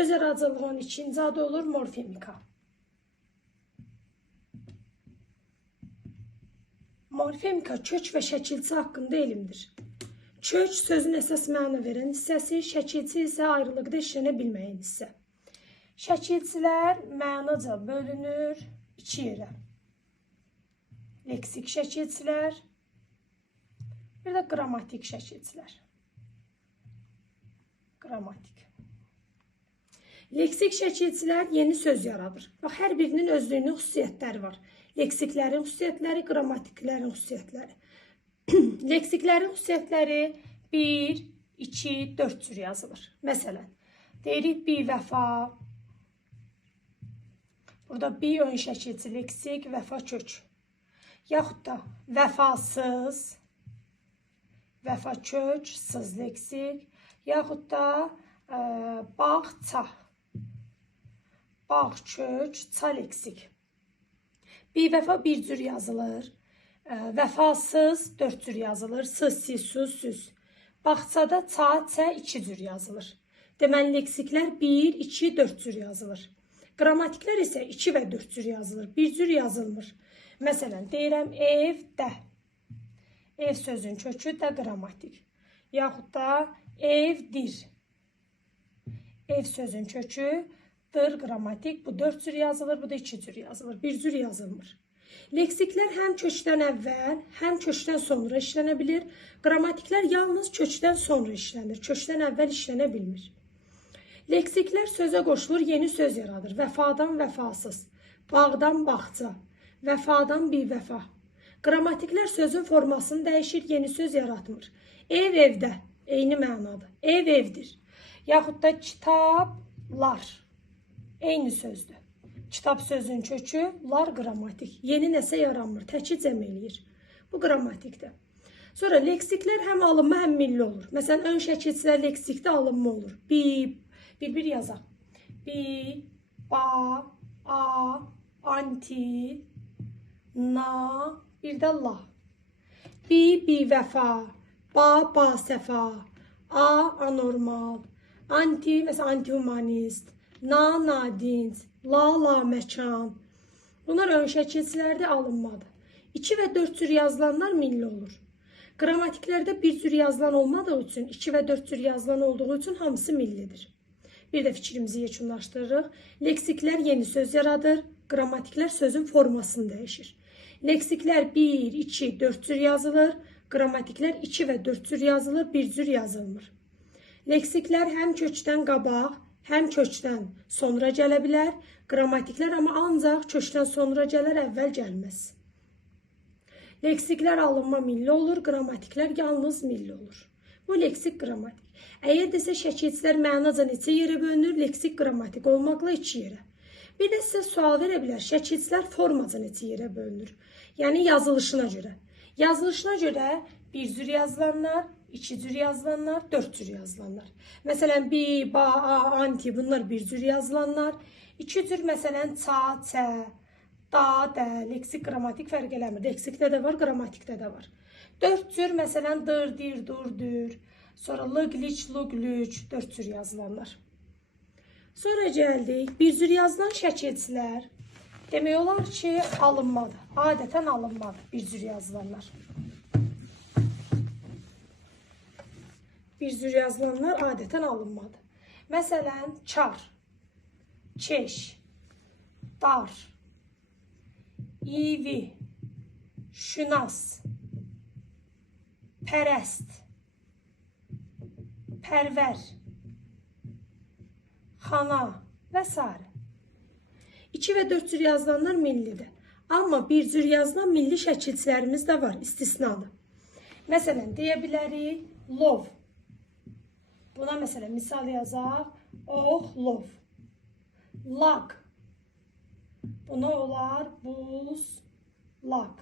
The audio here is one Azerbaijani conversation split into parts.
Söz yaradıcılığının ikinci adı olur morfemika. Morfemika kök və şəkilçi haqqında elmdir. Kök sözün əsas məna verən hissəsi, şəkilçi isə ayrılıqda işlənə bilməyən hissə. Şəkilçilər mənaca bölünür iki yerə. Leksik şəkilçilər, bir də qrammatik şəkilçilər. Qrammatik. Leksik şəkilçilər yeni söz yaradır. Bax, hər birinin özlüyünün xüsusiyyətləri var. Leksiklərin xüsusiyyətləri, qrammatiklərin xüsusiyyətləri. Leksiklərin xüsusiyyətləri 1, 2, 4 cür yazılır. Məsələn, deyirik bivəfa. Burada bi ön şəkilçi leksik, vəfa kök. Yaxud da vəfasız, vəfa kök, sız leksik. Yaxud da bağça, bağ kök, ça leksik. Bivəfa bir cür yazılır. Vəfasız 4 cür yazılır. Sız, siz, sus, süz. Bağçada ça, çə 2 cür yazılır. Deməli, leksiklər 1, 2, 4 cür yazılır. Qrammatiklər isə 2 və 4 cür yazılır. 1 cür yazılmır. Məsələn, deyirəm evdə. Ev sözün kökü də qrammatik. Yaxud da evdir. Ev sözün kökü dır qrammatik. Bu 4 cür yazılır, bu da 2 cür yazılır. 1 cür yazılmır. Leksiklər həm kökdən əvvəl, həm kökdən sonra işlənə bilir. Qrammatiklər yalnız kökdən sonra işlənir. Kökdən əvvəl işlənə bilmir. Leksiklər sözə qoşulur, yeni söz yaradır. Vəfadan vəfasız, bağdan bağça, vəfadan bivəfa. Qrammatiklər sözün formasını dəyişir, yeni söz yaratmır. Ev evdə, eyni mənadır. Ev evdir. Yaxud da kitablar, eyni sözdür. Kitab sözün kökü, lar qrammatik. Yeni nəsə yaranmır, təki cəm eləyir. Bu qrammatikdir. Sonra leksiklər həm alınma, həm milli olur. Məsələn, ön şəkilçilər leksikdə alınma olur. Bir yazaq. Bi, ba, a, anti, na, bir də la. Bi vəfa, ba səfa, a, anormal, anti, məsələn, anti-humanist, na, nadinc, la, məkan. Bunlar ön şəkilçilərdə alınmadır. 2 və 4 cür yazılanlar milli olur. Qrammatiklərdə 1 cür yazılan olmadığı üçün, 2 və 4 cür yazılan olduğu üçün hamısı millidir. Bir də fikrimizi yekunlaşdırırıq. Leksiklər yeni söz yaradır. Qrammatiklər sözün formasını dəyişir. Leksiklər 1, 2, 4 cür yazılır. Qrammatiklər 2 və 4 cür yazılır, 1 cür yazılmır. Leksiklər həm kökdən qabaq, həm kökdən sonra gələ bilər. Qrammatiklər amma ancaq kökdən sonra gələr, əvvəl gəlməz. Leksiklər alınma milli olur, qrammatiklər yalnız milli olur. Bu leksik qrammatik. Əgər desə şəkilçilər mənaca neçə yerə bölünür, leksik qrammatik olmaqla 2 yerə. Bir də sizə sual verə bilər, şəkilçilər formaca neçə yerə bölünür? Yəni yazılışına görə. Yazılışına görə 1 cür yazılanlar, 2 cür yazılanlar, 4 cür yazılanlar. Məsələn, bi, ba, a, anti bunlar 1 cür yazılanlar. 2 cür məsələn, ça, çə, da, də, leksik, qrammatik fərq eləmir. Leksikdə də var, qrammatikdə də var. 4 cür məsələn, dır, dir, dur, dür. Sonra lıq, liç, lug, lüc, 4 cür yazılanlar. Sonra gəldik, 1 cür yazılan şəkilçilər. Demək olar ki, alınmadır. Adətən alınmadır 1 cür yazılanlar. 1 cür yazılanlar adətən alınmadı. Məsələn, kar, keş, dar, ivi, şünas, pərəst, pərvər, xana və s. 2 və 4 cür yazılanlar millidir. Amma 1 cür yazılan milli şəkilçilərimiz də var, istisnalı. Məsələn, deyə bilərik, lov. Buna məsələn, misal yazaq, lov. Lag. Buna olar, buz, lag.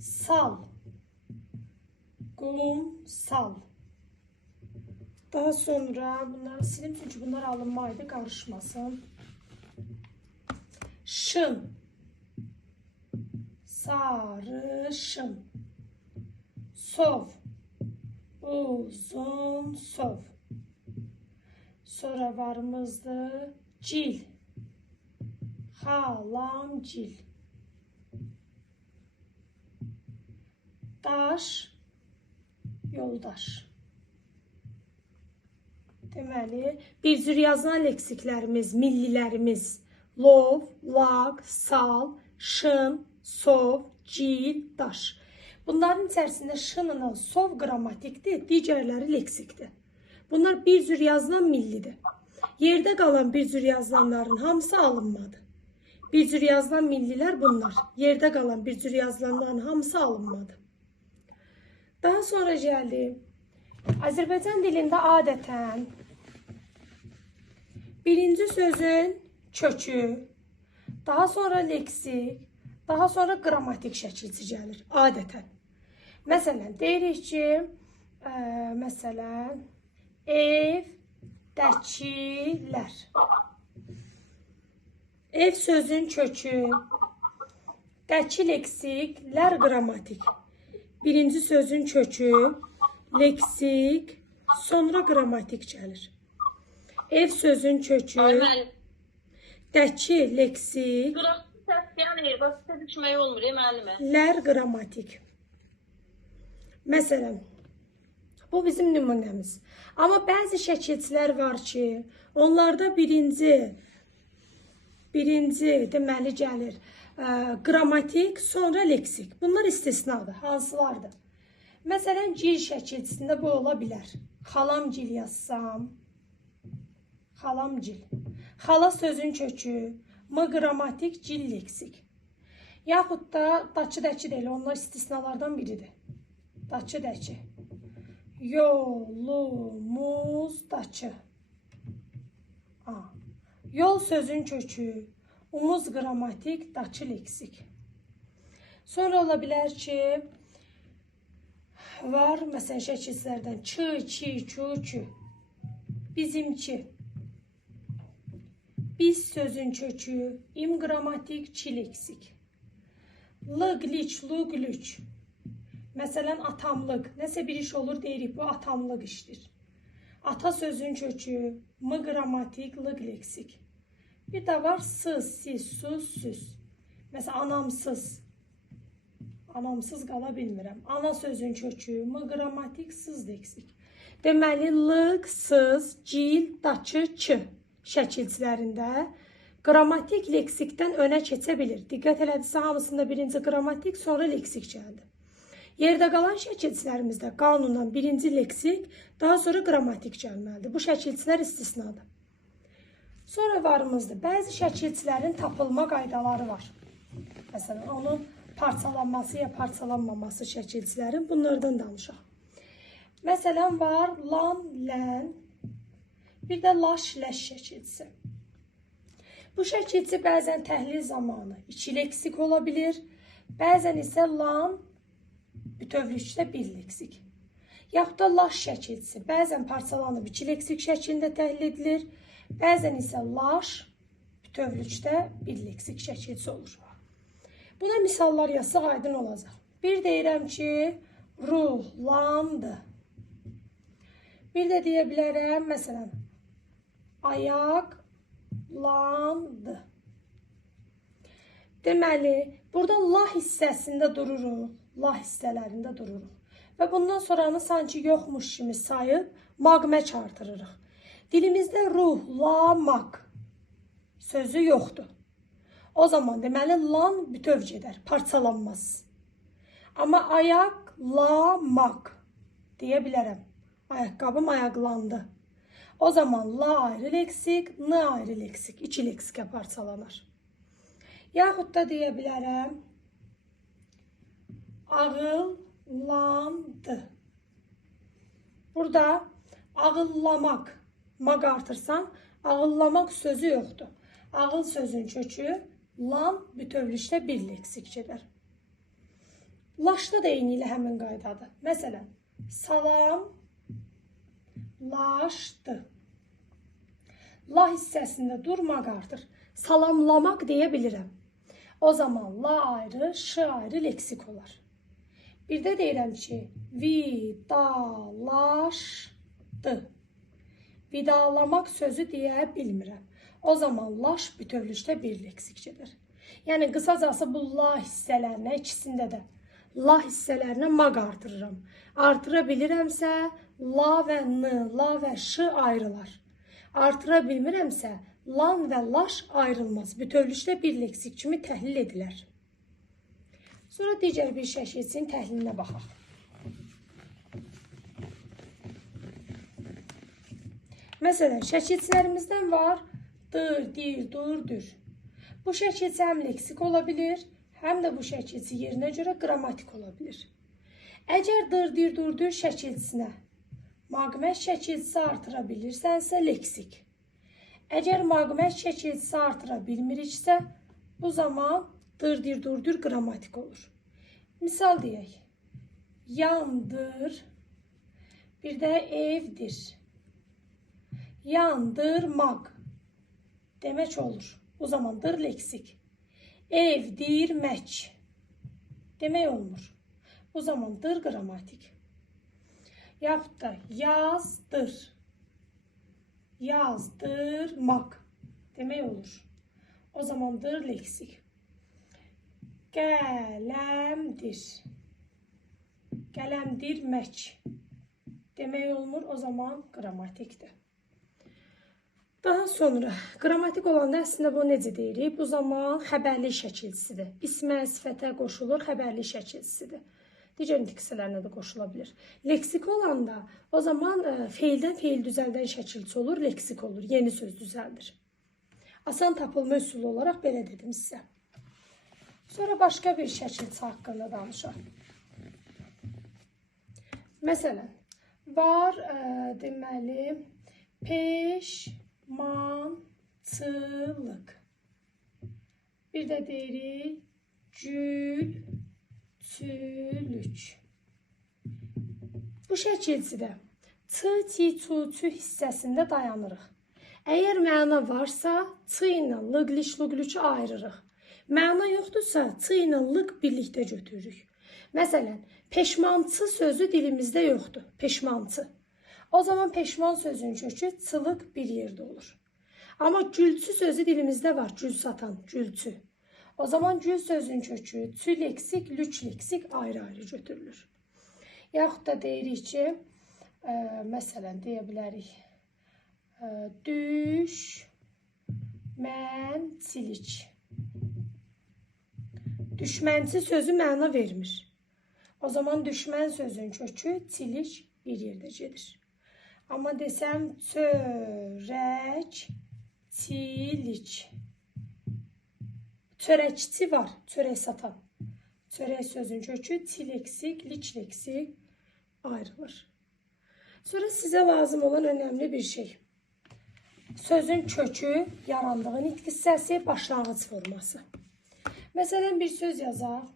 Sal. Qum, sal. Daha sonra bunları silim çünki bunlar alınmaydı, qarışmasın. Şın. Sarışın. Sov. Uzun sov. Sonra varımızdır cil. Xalamcil. Daş, yoldaş. Deməli, bir cür yazılan leksiklərimiz, millilərimiz lov, lag, sal, şın, sov, cil, daş. Bunların içərisində şınla sov qrammatikdir, digərləri leksikdir. Bunlar bir cür yazılan millidir. Yerdə qalan bir cür yazılanların hamısı alınmadı. Bir cür yazılan millilər bunlar. Yerdə qalan bir cür yazılanların hamısı alınmadı. Daha sonra gəldi. Azərbaycan dilində adətən birinci sözün kökü, daha sonra leksik, daha sonra qrammatik şəkilçi gəlir. Adətən. Məsələn, deyirik ki, məsələn, evdəkilər. Ev sözün kökü, dəki leksik, lər qrammatik. Birinci sözün kökü, leksik, sonra qrammatik gəlir. Ev sözün kökü, dəki leksik, lər qrammatik. Məsələn, bu bizim nümunəmiz. Amma bəzi şəkilçilər var ki, onlarda birinci deməli gəlir qrammatik, sonra leksik. Bunlar istisnadır. Hansılardır? Məsələn, cil şəkilçisində bu ola bilər. Xalamcil yazsam, xalamcil. Xala sözün kökü, m qrammatik, cil leksik. Yaxud da daçı-dəçi deyil, onlar istisnalardan biridir. Daçı-dəçi. Yolumuz daçı. Yol sözün kökü, umuz qrammatik, daçı leksik. Sonra ola bilər ki, var məsələn şəkilçilərdən çı, çi, çü, çü. Bizimki. Biz sözün kökü, im qrammatik, çi leksik. Lıqliç, luqlüç. Məsələn, atamlıq. Nəsə bir iş olur deyirik, bu atamlıq işdir. Ata sözün kökü, m qrammatik, lıq leksik. Bir de var sız, siz, sus, süz. Mesela anamsız. Anamsız qala bilmirəm. Ana sözün kökü, m qrammatik, sız leksik. Deməli, lıq, sız, cil, daçı, çı şəkilçilərində qrammatik leksikdən önə keçə bilir. Diqqət elədirsə, hamısında birinci qrammatik, sonra leksik gəldi. Yerdə qalan şəkilçilərimizdə qanunan birinci leksik, daha sonra qrammatik gəlməlidir. Bu şəkilçilər istisnadır. Sonra varımızdır. Bəzi şəkilçilərin tapılma qaydaları var. Məsələn, onun parçalanması ya parçalanmaması şəkilçilərin bunlardan danışaq. Məsələn, var lan, lən, bir də laş, ləş şəkilçisi. Bu şəkilçi bəzən təhlil zamanı iki leksik ola bilir, bəzən isə lan, bütövlükdə bir leksik. Yaxud da laş şəkilçisi bəzən parçalanıb iki leksik şəklində təhlil edilir, bəzən isə laş, bütövlükdə bir leksik şəkilçisi olur. Buna misallar yazsaq aydın olacaq. Bir deyirəm ki, ruhlandı. Bir də deyə bilərəm, məsələn, ayaqlandı. Deməli, burada la hissəsində dururuq, la hissələrində dururuq. Və bundan sonranı sanki yoxmuş kimi sayıb maqmə çarptırırıq. Dilimizdə ruhlamaq sözü yoxdur. O zaman deməli lan bütöv gedər, parçalanmaz. Amma ayaqlamaq deyə bilərəm. Ayaqqabım ayaqlandı. O zaman la ayrı leksik, n ayrı leksik, iki leksikə parçalanar. Yaxud da deyə bilərəm, ağıllandı. Burada ağıllamaq, maq artırsan, ağıllamaq sözü yoxdur. Ağıl sözün kökü, lan bütövlükdə bir leksik gedər. Laşda da eyni ilə həmin qaydadır. Məsələn, salamlaşdı. La hissəsində durmaq artır. Salamlamaq deyə bilirəm. O zaman la ayrı, ş ayrı leksik olar. Bir də deyirəm ki, vidalaşdı. vidalamaq sözü deyə bilmirəm. O zaman laş bütövlükdə bir leksikçidir. Yəni qısacası bu la hissələrinə ikisində də la hissələrinə maq artırıram. Artıra bilirəmsə la və n, la və ş ayrılar. Artıra bilmirəmsə lan və laş ayrılmaz. Bütövlükdə bir leksik kimi təhlil edilər. Sonra digər bir şəkilçinin təhlilinə baxaq. Məsələn, şəkilçilərimizdən var dır, dir, dur, dür. Bu şəkilçi həm leksik ola bilir, həm də bu şəkilçi yerinə görə qrammatik ola bilir. Əgər dır, dir, dur, dür şəkilçisinə maqməş şəkilçisi artıra bilirsənsə leksik. Əgər maqməş şəkilçisi artıra bilmiriksə, bu zaman dır, dir, dur, dür qrammatik olur. Misal deyək. Yandır, bir də evdir. Yandırmaq demək olur. O zaman dır leksik. Evdirmək demək olmur. O zaman dır qrammatik. Yaxud da yazdır. Yazdırmaq demək olur. O zaman dır leksik. Qələmdir. Qələmdirmək demək olmur. O zaman qrammatikdir. Daha sonra qrammatik olanda əslində bu necə deyirik? Bu zaman xəbərli şəkilçisidir. İsmə, sifətə qoşulur, xəbərli şəkilçisidir. Digər intiqsələrinə də qoşula bilir. Leksik olanda o zaman feildən feil düzəldən şəkilçi olur, leksik olur, yeni söz düzəldir. Asan tapılma üsulu olaraq belə dedim sizə. Sonra başqa bir şəkilçi haqqında danışaq. Məsələn, var deməli peşmançılıq. Bir də deyirik gülçülük. Bu şəkilçidə ç, ti, çu, çü hissəsində dayanırıq. Əgər məna varsa, ç ilə lıq, liş, lüqlükü ayırırıq. Məna yoxdursa, ç ilə lıq birlikdə götürürük. Məsələn, peşmançı sözü dilimizdə yoxdur. Peşmançı. O zaman peşman sözünün kökü çılıq bir yerdə olur. Amma gülçü sözü dilimizdə var. Gül satan, gülçü. O zaman gül sözünün kökü çü leksik, lüç leksik ayrı-ayrı götürülür. Yaxud da deyirik ki, məsələn, deyə bilərik. Düşmənçilik. Düşmənçi sözü məna vermir. O zaman düşmən sözünün kökü çilik bir yerdə gedir. Amma desəm çörəkçilik. Çörəkçi var, çörək satan. Çörək sözünün kökü çi leksik, liç leksik ayrılır. Sonra sizə lazım olan önemli bir şey. Sözün kökü, yarandığı nitq hissəsi, başlanğıc forması. Məsələn, bir söz yazaq.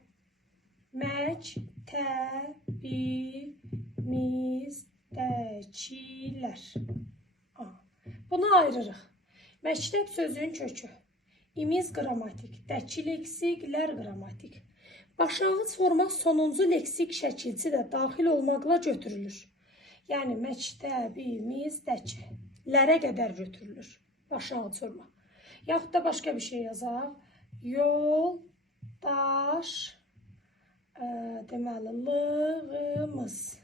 Məktəbimizdəkilər. Bunu ayırırıq. Məktəb sözünün kökü. İmiz qrammatik, dəki leksik, lər qrammatik. Başlanğıc forma sonuncu leksik şəkilçi də daxil olmaqla götürülür. Yəni, məktəbimizdəki lərə qədər götürülür. Başlanğıc forma. Yaxud da başqa bir şey yazaq. Yoldaş, deməli, lığımız.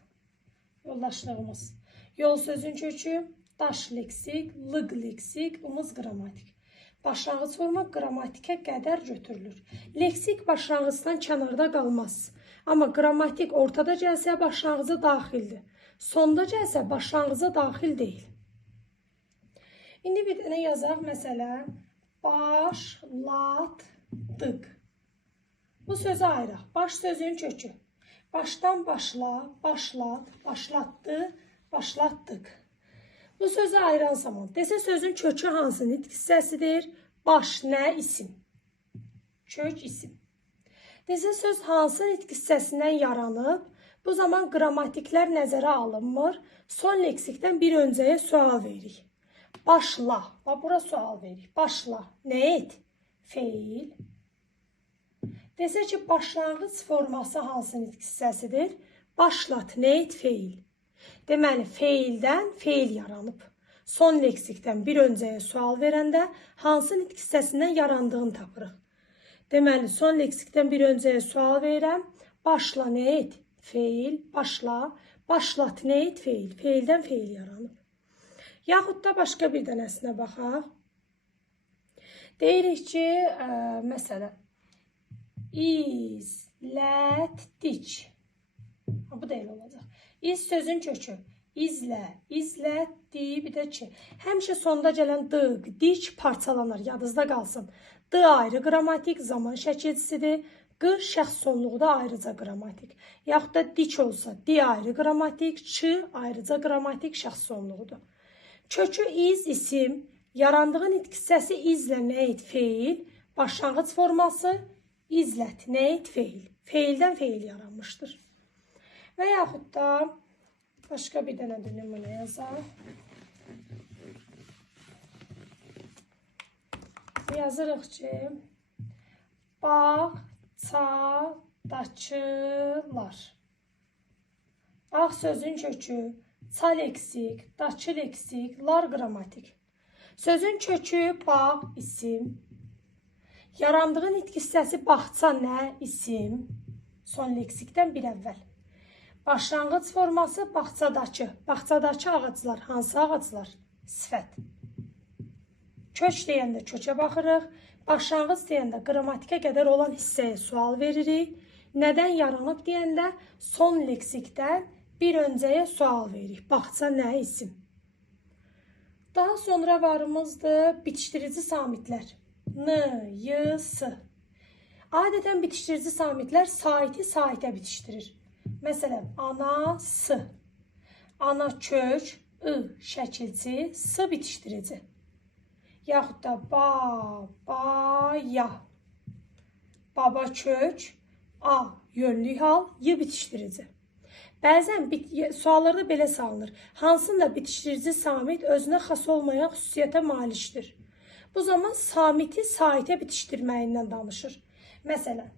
Yoldaşlığımız. Yol sözün kökü, daş leksik, lıq leksik, ımız qrammatik. Başlanğıc forma qrammatikə qədər götürülür. Leksik başlanğıcdan kənarda qalmaz. Amma qrammatik ortada gəlsə başlanğıca daxildir. Sonda gəlsə başlanğıca daxil deyil. İndi bir dənə yazaq, məsələn, başlatdıq. Bu sözü ayıraq. Baş sözünün kökü. Başdan başla, başlat, başlatdı, başlatdıq. Bu sözü ayıran zaman desə sözün kökü hansı nitq hissəsidir? Baş, nə, isim. Kök, isim. Desə söz hansı nitq hissəsindən yaranıb? Bu zaman qrammatiklər nəzərə alınmır. Son leksikdən bir öncəyə sual veririk. Başla. Bura sual veririk. Başla. Nə et? Feil. Desə ki, başlanğıc forması hansı nitq hissəsidir? Başlat. Nə et? Feil. Deməli, feildən feil yaranıb. son leksikdən bir öncəyə sual verəndə hansı nitq hissəsindən yarandığını tapırıq. Deməli, son leksikdən bir öncəyə sual verirəm. Başla nə et? Feil, başla. Başlat nə et? Feil. Feildən feil yaranıb. Yaxud da başqa bir dənəsinə baxaq. Deyirik ki, məsələn, izlətdik. Bu da elə olacaq. İz sözün kökü. İzlə, izlətdi, bir də ki. Həmişə sonda gələn dıq, dik parçalanır, yadınızda qalsın. D ayrı qrammatik, zaman şəkilçisidir. Q şəxs sonluğu da ayrıca qrammatik. Yaxud da dik olsa, D ayrı qrammatik, Ç ayrıca qrammatik şəxs sonluğudur. Kökü iz, isim, yarandığı nitq hissəsi izlə nə et, feil, başlanğıc forması izlət, nə et, feil. Feildən feil yaranmışdır. Və yaxud da başqa bir dənə nümunə yazaq. Yazırıq ki, bağçadakılar. Bağ sözün kökü, ça leksik, dakı leksik, lar qrammatik. Sözün kökü, bağ, isim. Yarandığı nitq hissəsi bağça, nə, isim. Son leksikdən bir əvvəl. Başlanğıc forması bağçadakı. Bağçadakı ağaclar. Hansı ağaclar? Sifət. Kök deyəndə kökə baxırıq. Başlanğıc deyəndə qrammatikə qədər olan hissəyə sual veririk. Nədən yaranıb deyəndə son leksikdən bir öncəyə sual veririk. Bağça nə, isim. Daha sonra varımızdır bitişdirici samitlər. N, Y, S. Adətən bitişdirici samitlər saiti saitə bitişdirir. Məsələn, anası, ana kök, I şəkilçi, S bitişdirici. Yaxud da babaya, baba kök, A yönlük hal, Y bitişdirici. Bəzən suallarda belə salınır. Hansında bitişdirici samit özünə xas olmayan xüsusiyyətə malikdir. Bu zaman samiti saitə bitişdirməyindən danışır. Məsələn,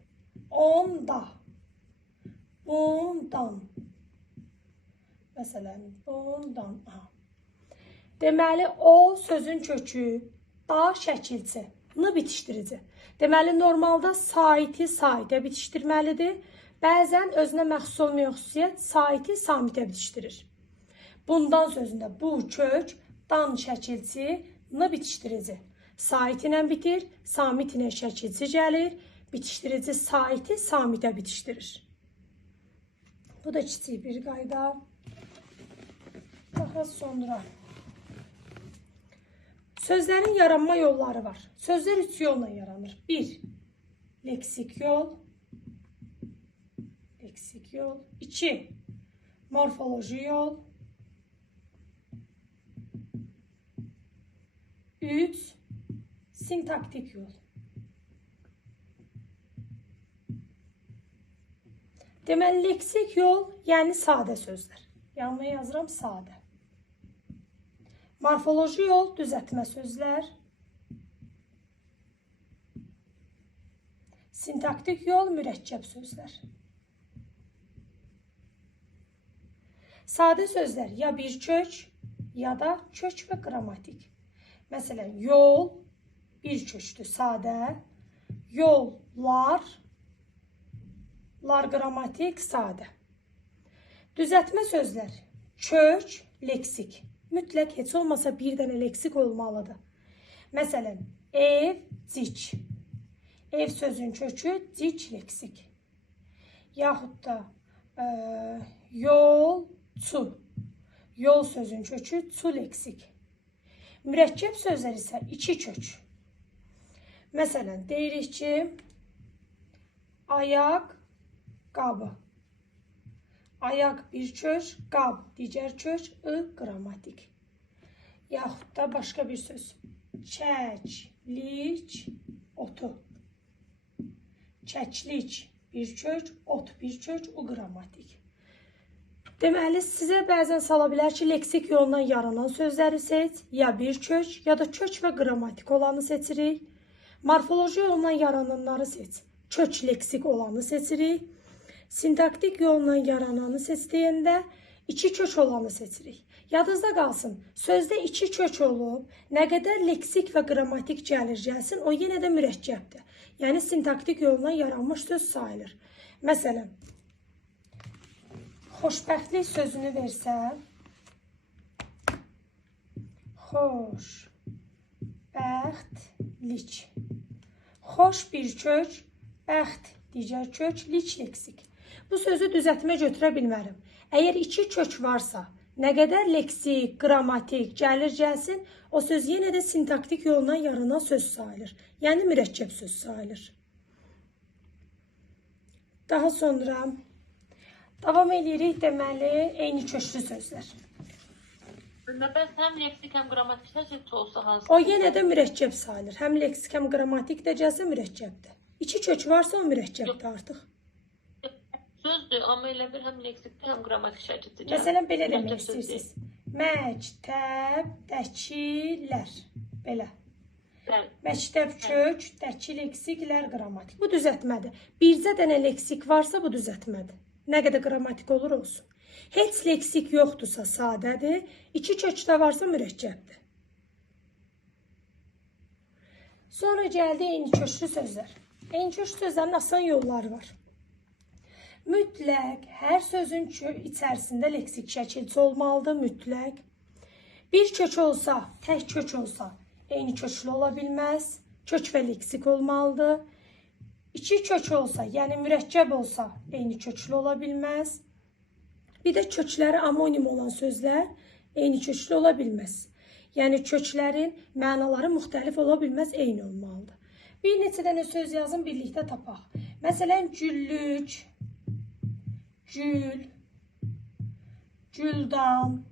onda, bundan. Məsələn, bundan. Deməli, o sözün kökü, da şəkilçi, n bitişdirici. Deməli, normalda saiti saitə bitişdirməlidir. Bəzən özünə məxsus olmayan xüsusiyyət saiti samitə bitişdirir. Bundan sözündə bu kök, dan şəkilçi, n bitişdirici. Sait ilə bitir, samit ilə şəkilçi gəlir. Bitişdirici saiti samitə bitişdirir. Bu da kiçik bir qayda. Daha sonra sözlərin yaranma yolları var. Sözlər 3 yolla yaranır. 1. Leksik yol. Leksik yol. 2. Morfoloji yol. 3. Sintaktik yol. Deməli, leksik yol, yəni sadə sözlər. Yanına yazıram sadə. Morfoloji yol, düzəltmə sözlər. Sintaktik yol, mürəkkəb sözlər. Sadə sözlər ya bir kök, ya da kök və qrammatik. Məsələn, yol bir kökdür, sadə. Yollar, lar qrammatik, sadə. Düzəltmə sözlər, kök, leksik. Mütləq heç olmasa bir dənə leksik olmalıdır. Məsələn, ev, cik. Ev sözün kökü, cik, leksik. Yaxud da yolçu. Yol sözün kökü, çu, leksik. Mürəkkəb sözlər isə 2 kök. Məsələn, deyirik ki, ayaq, qabı. Ayaq bir kök, qab digər kök, I qrammatik. Yaxud da başqa bir söz. Çəklik, otu. Çəklik bir kök, ot bir kök, U qrammatik. Deməli, sizə bəzən sala bilər ki, leksik yolla yaranan sözləri seç, ya bir kök, ya da kök və qrammatik olanı seçirik. Morfoloji yolla yarananları seç. Kök leksik olanı seçirik. Sintaktik yolla yarananı seç deyəndə İki kök olanı seçirik. Yadınızda qalsın, sözdə iki kök olub, nə qədər leksik və qrammatik gəlir gəlsin, o yenə də mürəkkəbdir. Yəni sintaktik yolla yaranmış söz sayılır. Məsələn, xoşbəxtlik sözünü versəm, xoşbəxtlik. Xoş bir kök, bəxt digər kök, lik leksik. Bu sözü düzəltmə götürə bilmərəm. Əgər iki kök varsa, nə qədər leksik, qrammatik gəlir gəlsin, o söz yenə də sintaktik yolla yaranan söz sayılır. Yəni mürəkkəb söz sayılır. Daha sonra davam edirik deməli eyni köklü sözlər. Bəs həm leksik, həm qrammatik seçilsə olsa hansı? O yenə də mürəkkəb sayılır. Həm leksik, həm qrammatik də gəlsə mürəkkəbdir. İki kök varsa o mürəkkəbdir artıq. Sözdür, amma elə bir həm leksikdə, həm qrammatik şəkildə. Məsələn, belə demək istəyirsiniz. Məktəbdəkilər. Belə. Məktəb kök, dəki leksiklər, qrammatik. Bu düzəltmədir. Bircə dənə leksik varsa bu düzəltmədir. Nə qədər qrammatik olur olsun. Heç leksik yoxdursa sadədir. İki kökdə varsa mürəkkəbdir. Sonra gəldi eyni köklü sözlər. Eyni köklü sözlərin asan yolları var. Mütləq hər sözün içərisində leksik şəkilçi olmalıdır, mütləq. Bir kök olsa, tək kök olsa, eyni köklü ola bilməz, kök və leksik olmalıdır. İki kök olsa, yəni mürəkkəb olsa, eyni köklü ola bilməz. Bir də kökləri amonim olan sözlər eyni köklü ola bilməz. Yəni köklərin mənaları müxtəlif ola bilməz, eyni olmalıdır. Bir neçə dənə söz yazın, birlikdə tapaq. Məsələn, güllük, gül, güldan,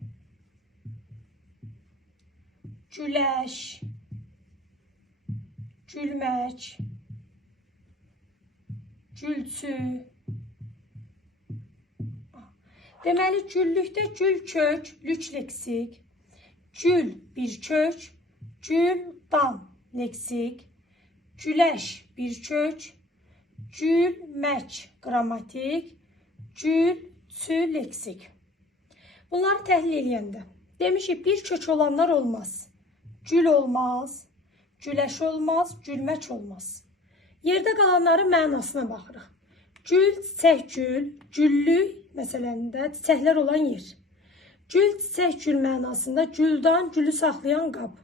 güləş, gülmək, gülçü. Deməli, güllükdə gül kök, lük leksik, gül bir kök, güldan leksik, güləş bir kök, gülmək qrammatik, gülçü leksik. Bunları təhlil edəndə demişik, bir kök olanlar olmaz. Gül olmaz, güləş olmaz, gülmək olmaz. Yerdə qalanların mənasına baxırıq. Gül, çiçək gül, güllük məsələndə çiçəklər olan yer. Gül, çiçək gül mənasında güldan, gülü saxlayan qab.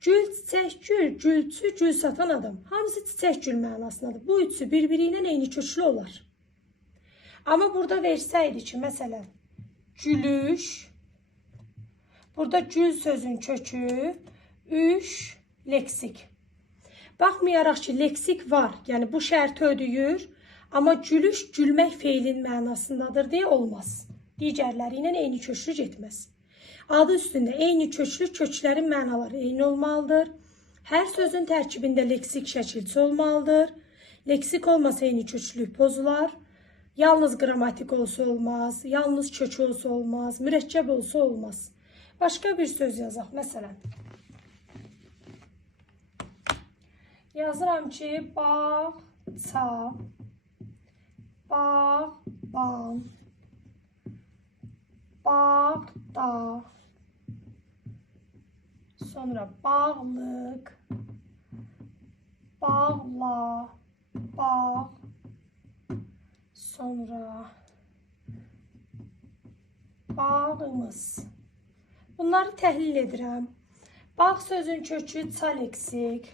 Gül, çiçək gül, gülçü, gül satan adam. Hamısı çiçək gül mənasındadır. Bu üçü bir-biri ilə eyni köklü olar. Amma burada versəydi ki, məsələn, gülüş, burada gül sözün kökü, üş, leksik. Baxmayaraq ki, leksik var, yəni bu şərti ödəyir, amma gülüş, gülmək feilin mənasındadır deyə olmaz. Digərləri ilə eyni köklü getməz. Adı üstündə eyni köklü, köklərin mənaları eyni olmalıdır. Hər sözün tərkibində leksik şəkilçi olmalıdır. Leksik olmasa eyni köklülük pozular. Yalnız qrammatik olsa olmaz, yalnız kök olsa olmaz, mürəkkəb olsa olmaz. Başqa bir söz yazaq, məsələn. Yazıram ki, bağça, bağban, bağda, sonra bağlıq, bağla, bağ, sonra bağımız. Bunları təhlil edirəm. Bağ sözün kökü ça leksik.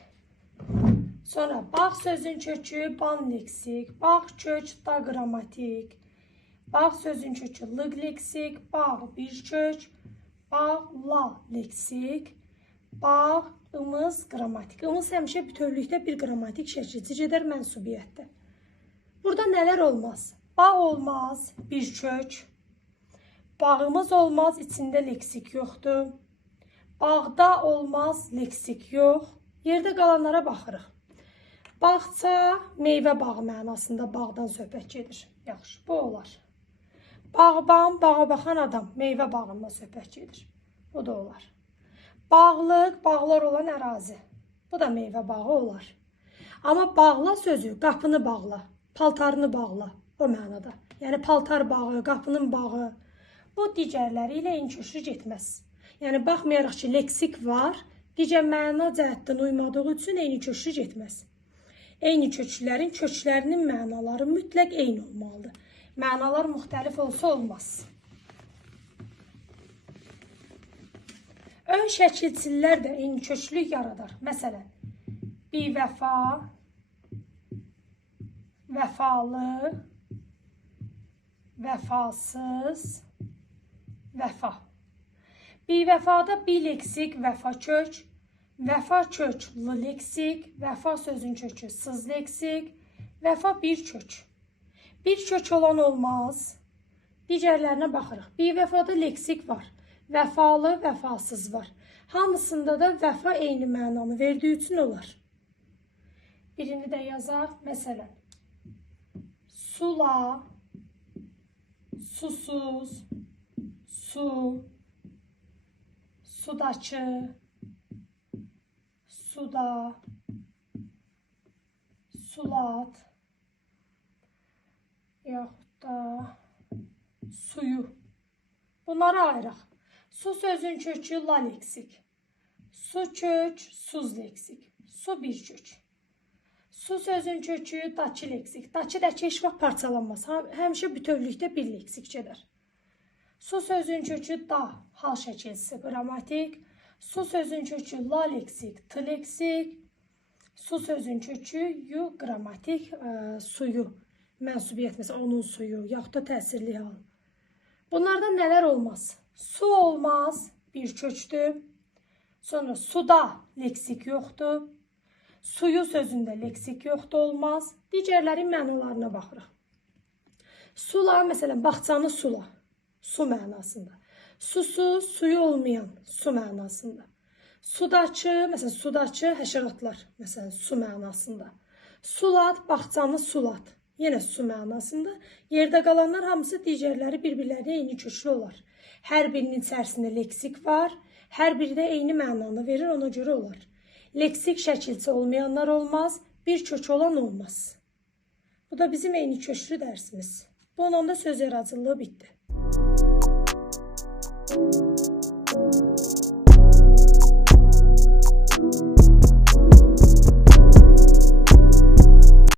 Sonra bağ sözün kökü ban leksik. Bağ kök da qrammatik. Bağ sözün kökü lıq leksik. Bağ bir kök. Bağla leksik. Bağımız qrammatik. Imız həmişə bütövlükdə bir qrammatik şəkilçi gedər mənsubiyyətdə. Burada nələr olmaz? Bağ olmaz, bir kök. Bağımız olmaz, içində leksik yoxdur. Bağda olmaz, leksik yox. Yerdə qalanlara baxırıq. Bağça, meyvə bağı mənasında bağdan söhbət gedir. Yaxşı, bu olar. Bağban, bağa baxan adam, meyvə bağında söhbət gedir. Bu da olar. Bağlıq, bağlar olan ərazi. Bu da meyvə bağı olar. Amma bağla sözü, qapını bağla, paltarını bağla, o mənada. Yəni paltar bağı, qapının bağı, Bu digərləri ilə eyni köçlü getməz. Yəni, baxmayaraq ki, leksik var, digər məna cəhətdən uymadığı üçün eyni köçlü getməz. Eyni köçlülərin köklərinin mənaları mütləq eyni olmalıdır. Mənalar müxtəlif olsa olmaz. Ön şəkilçilər də eyni köçlük yaradar. Məsələn, bivəfa, vəfalı, vəfasız, vəfa. Bivəfada bileksik vəfa kök, vəfa kök l leksik, vəfa sözün kökü sız leksik, vəfa bir kök. Bir kök olan olmaz. Digərlərinə baxırıq. Bivəfada leksik var. Vəfalı, vəfasız var. Hamısında da vəfa eyni mənanı verdiyi üçün olar. Birini də yazaq. Məsələn, sula, susuz, su, sudaçı, suda, sulat, yaxud da suyu. Bunları ayıraq. Su sözün kökü la leksik. Su kök, suz leksik. Su bir kök. Su sözün kökü daçı leksik. Daçı da ki, heç vaxt parçalanmaz. Həmişə bütövlükdə bir leksik gedər. Su sözün kökü da, hal şəkilsi, qrammatik. Su sözün kökü la leksik, t leksik. Su sözün kökü yu, qrammatik, suyu. Mənsubiyyət, məsələn, onun suyu, yaxud da təsirli hal. Bunlardan nələr olmaz? Su olmaz, bir kökdür. Sonra suda leksik yoxdur. Suyu sözündə leksik yoxdur, olmaz. Digərlərin mənalarına baxırıq. Sula, məsələn, bağçanı sula, su mənasında. Susuz, suyu olmayan, su mənasında. Sudaçı, məsələn, sudaçı, həşəratlar, məsələn, su mənasında. Sulat, bağçanı sulat, yenə su mənasında. Yerdə qalanlar hamısı digərləri bir-birlərinə eyni köklü olar. Hər birinin içərisində leksik var, hər biri də eyni mənanı verir, ona görə olar. Leksik şəkilçi olmayanlar olmaz, bir kök olan olmaz. Bu da bizim eyni köklü dərsimiz. Bununla da söz yaradıcılığı bitdi.